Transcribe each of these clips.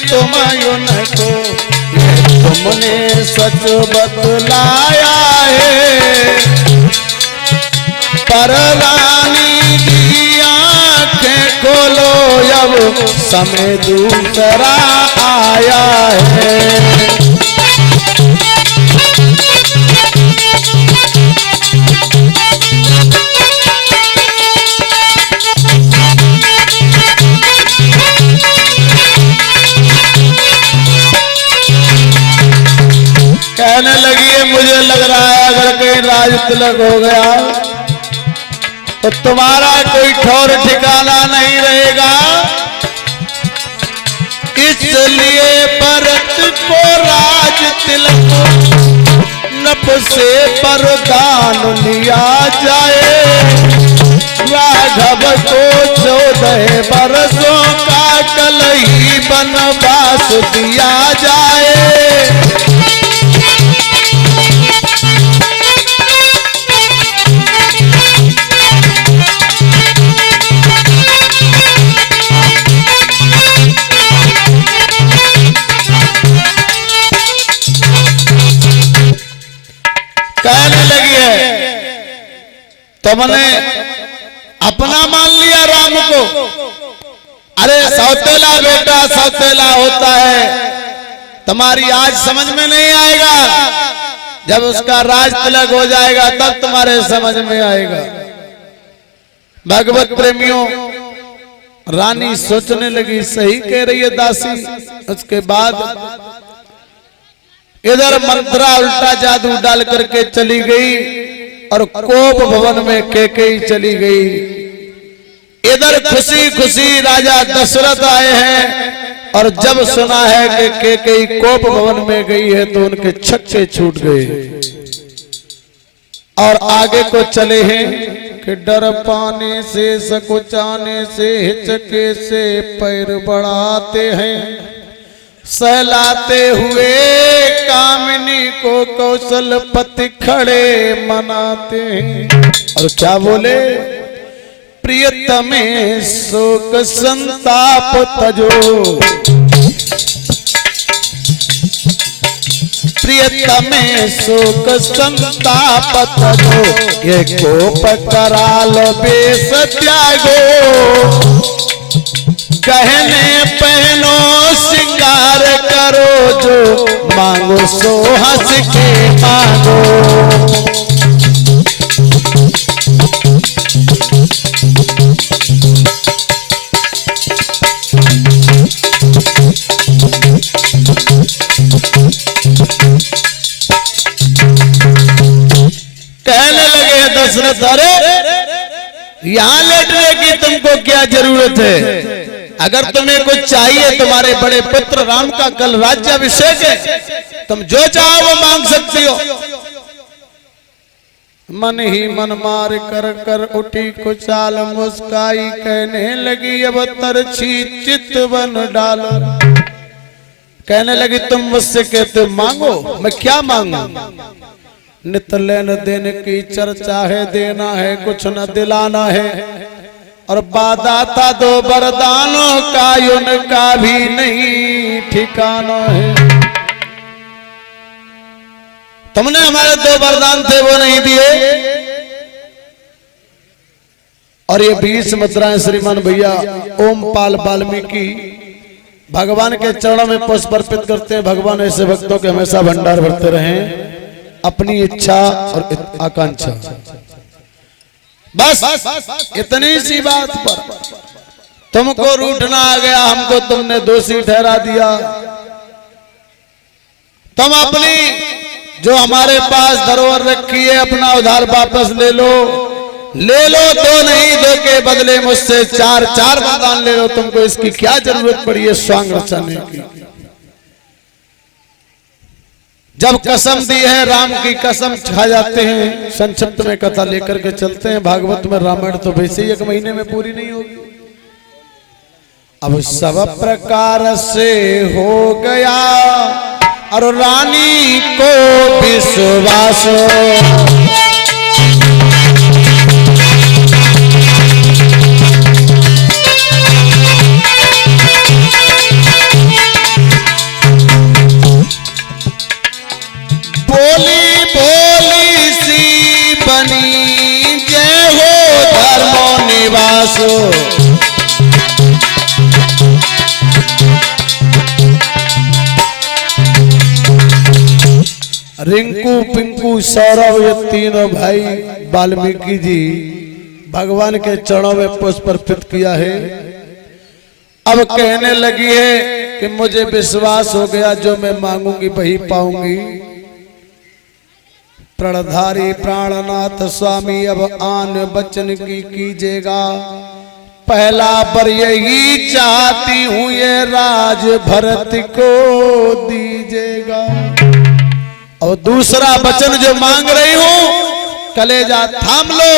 तुम उनको, तुमने सच बतलाया है। पर रानी की आंखें खोलो, अब समय दूसरा आया है। कहने लगी है मुझे लग रहा है अगर कहीं राज तिलक हो गया तो तुम्हारा कोई ठौर ठिकाना नहीं रहेगा, इसलिए भरत को राज तिलक नभ से वरदान लिया जाए। राघव को 14 बरसों का कलही वनवास दिया जाए। कहने लगी है तुमने अपना मान लिया राम को। अरे सौतेला बेटा सौतेला होता है, तुम्हारी आज समझ में नहीं आएगा, जब उसका राज तिलक हो जाएगा तब तुम्हारे समझ में आएगा। भगवत प्रेमियों, रानी सोचने लगी सही कह रही है दासी। उसके बाद इधर मंत्रा उल्टा जादू डाल करके चली गई और कोप भवन में कैकेयी चली गई। इधर खुशी खुशी राजा दशरथ आए हैं और जब सुना है कि कैकेयी कोप भवन में गई है तो उनके छक्के छूट गए और आगे को चले हैं कि डर पाने से सकुचाने से हिचके से पैर बढ़ाते हैं, सहलाते हुए कामिनी को कौशलपति खड़े मनाते हैं। और क्या बोले, प्रियतमे शोक संताप तजो, प्रियतमे शोक संताप तजो, ये कोप कराल बेस त्यागो। कहने पहनो सिंगार करो, जो मांगो सो हंस के मांगो। कहने लगे दशरथ, अरे यहाँ लेटने की तुमको क्या जरूरत है? अगर तुम्हें कुछ चाहिए, तुम्हारे बड़े पुत्र राम का कल राज्याभिषेक है, तुम जो चाहो वो मांग सकती हो। मन ही मन मार कर कर उठी कुचाल मुस्काई, कहने लगी अब तरछी चितवन डालो। कहने लगी तुम मुझसे कहते हो मांगो, मैं क्या मांगू? नित लेन देन की चर्चा है, देना है कुछ न दिलाना है, और बादाता 2 वरदानों का उनका भी नहीं ठिकाना है। तुमने हमारे 2 वरदान थे वो नहीं दिए, और ये 20 मुद्राएं श्रीमान भैया ओमपाल वाल्मीकि भगवान के चरणों में पुष्प अर्पित करते हैं। भगवान ऐसे भक्तों के हमेशा भंडार भरते रहें, अपनी इच्छा और आकांक्षा। बस इतनी सी बात पर तुमको रूठना आ गया, हमको तुमने दोषी ठहरा दिया। तुम अपनी जो हमारे पास धरोहर रखी है अपना उधार वापस ले लो। 2 नहीं, 2 के बदले मुझसे 4 वरदान ले लो। तुमको इसकी क्या जरूरत पड़ी है स्वांग रचाने की? जब कसम दी है, राम की कसम खा जाते हैं। संक्षिप्त में कथा लेकर के चलते हैं। भागवत में रामायण तो वैसे ही 1 महीने में पूरी नहीं होगी। अब सब प्रकार से हो गया और रानी को विश्वास, बनी जय हो धर्मो निवासो। रिंकू पिंकू सौरभ ये तीनों भाई वाल्मीकि जी भगवान के चरणों में पुष्प अर्पित किया है। अब कहने लगी है कि मुझे विश्वास हो गया जो मैं मांगूंगी वही पाऊंगी। प्रणधारी प्राणनाथ स्वामी अब आन बचन की कीजिएगा। पहला पर यही चाहती हूं ये राज भरत को दीजिएगा। और दूसरा वचन जो मांग रही हूं कलेजा थाम लो।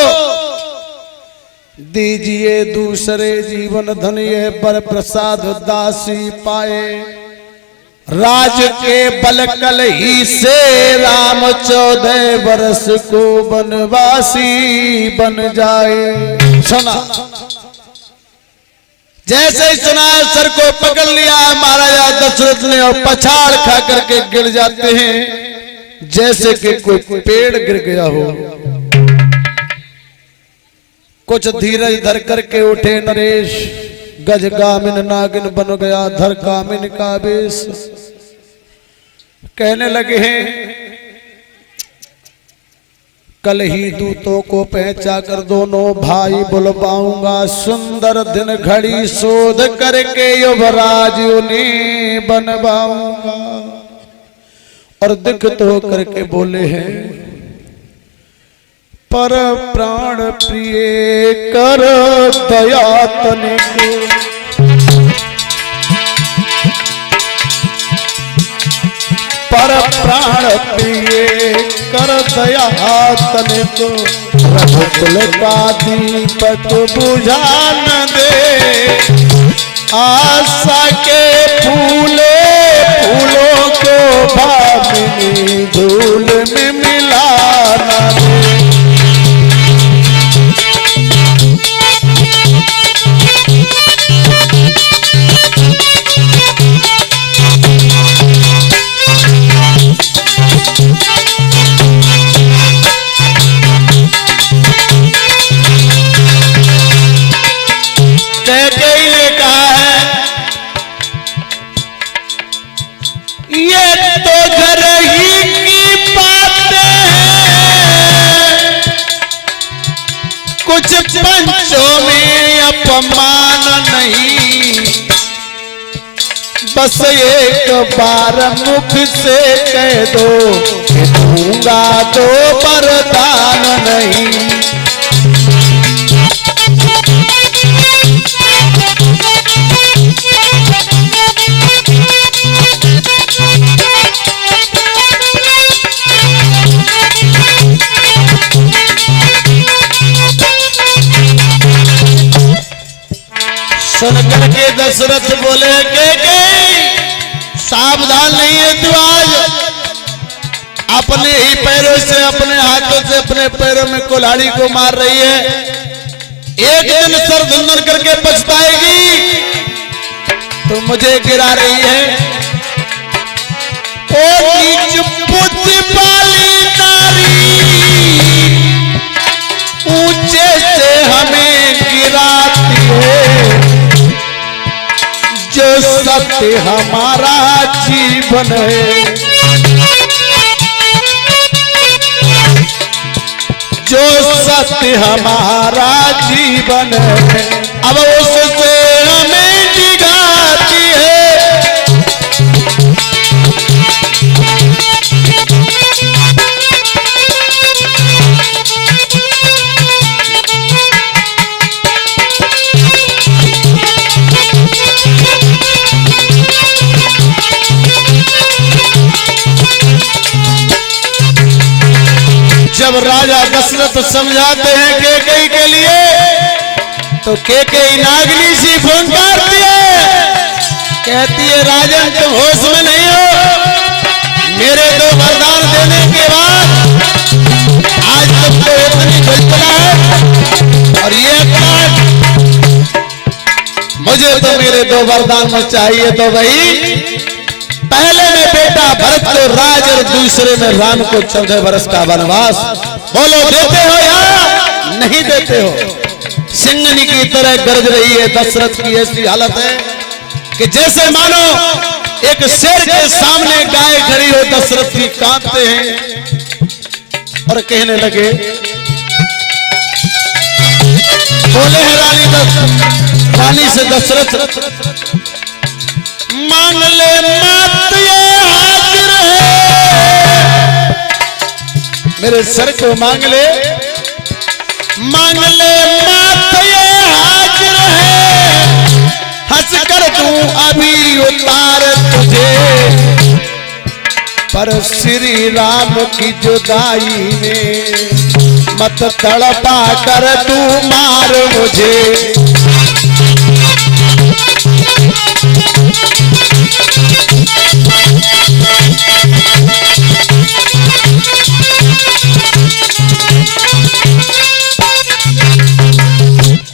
दीजिए दूसरे जीवन धन ये पर प्रसाद दासी पाए। राज के बल कल ही से राम 14 वर्ष को वनवासी बन जाए। सुना जैसे ही सुना सर को पकड़ लिया महाराजा दशरथ ने और पछाड़ खा करके गिर जाते हैं जैसे कि कोई पेड़ गिर गया हो। कुछ धीरज धर करके उठे नरेश। गज गामिन नागिन बन गया धर कामिन का वेश। कहने लगे हैं कल ही दूतों को पहचा कर दोनों भाई बुलवाऊंगा। सुंदर दिन घड़ी शोध करके युवराज उन्हें बनवाऊंगा। और दिक्कत हो करके बोले हैं पर प्राण प्रिय कर दया तनिक। पर प्राण प्रिय कर दया तनिक। रघुकुल का दीपक बुझा न दे। आशा के फूले फूलों को भामिनी धूल में मिलाना दे। कैकेयी ने कहा है ये तो घर ही की बातें हैं। कुछ पंचों में अपमान नहीं। बस एक बार मुख से कह दो कि दूंगा तो वरदान नहीं। सुनकर के दशरथ बोले के सावधान नहीं है तू आज। अपने ही पैरों से अपने हाथों से अपने पैरों में कुल्हाड़ी को मार रही है। एक दिन सर धुंधन करके पछताएगी। तो मुझे गिरा रही है। ओ नीच बुद्धि वाली नारी ऊंचे से हमें गिराती है। जो सत्य हमारा जीवन है। जो सत्य हमारा जीवन है अब उससे हमें डिगाती है। जब राजा दशरथ समझाते हैं कैकेयी के लिए तो कैकेयी नागनी सी फुंकारती है। कहती है राजन तुम होश में नहीं हो। मेरे 2 वरदान देने के बाद आज तुमको इतनी खुशबला है। और ये मुझे तो मेरे 2 वरदान में चाहिए तो भाई पहले में बेटा भरत को राज और दूसरे में राम को 14 वर्ष का वनवास। बोलो देते हो या नहीं देते हो? सिंहनी की तरह गरज रही है। दशरथ की ऐसी हालत है कि जैसे मानो एक शेर के सामने गाय खड़ी हो। दशरथ जी कांपते हैं और कहने लगे, बोले हैं रानी से दशरथ, मांग ले मात ये हाजिर है। मेरे सर को मांग ले मात ये हाजिर है। हंस कर तू अभी उतार तुझे, पर श्री राम की जुदाई में मत तड़पा कर तू मार मुझे।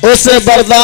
उसे बर्दाश्त